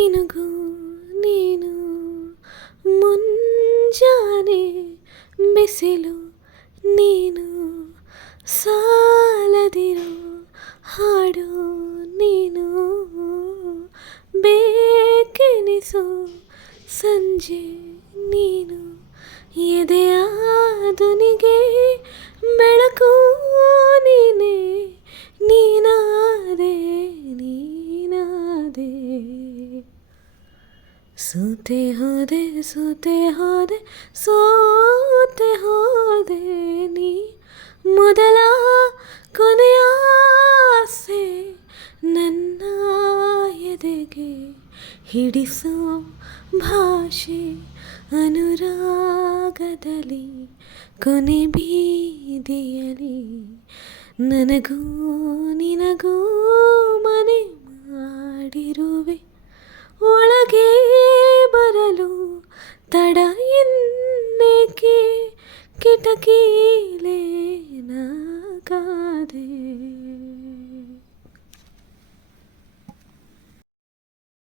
ಮಿನುಗು ನೀನು ಮುಂಜಾನೆ ಬಿಸಿಲು ನೀನು ಸಾಲದಿರೋ ಹಾಡು ನೀನು ಬೇಕೆನಿಸು ಸಂಜೆ ನೀನು ಎದೆಯ ಧ್ವನಿಗೆ ಬೆಳಕು ನೀನೇ ನೀನಾದೆ ನೀನಾದೆ ಸೋತೆ ಹೋದೆ ಸೋತೆ ಹೋದೆ ಸೋತೆ ಹೋದೆ ನೀ ಮೊದಲ ಕೊನೆಯ ಆಸೆ ನನ್ನ ಎದೆಗೆ ಹಿಡಿಸೋ ಭಾಷೆ ಅನುರಾಗದಲ್ಲಿ ಕೊನೆ ಬೀದಿಯಲಿ ನನಗೂ ನಿನಗೂ ಮನೆ ಮಾಡಿರುವೆ ಒಳಗೆ ಬರಲು ತಡ ಇನ್ನೇಕೆ ಕಿಟಕಿಲೇ ನಾಗಾದೆ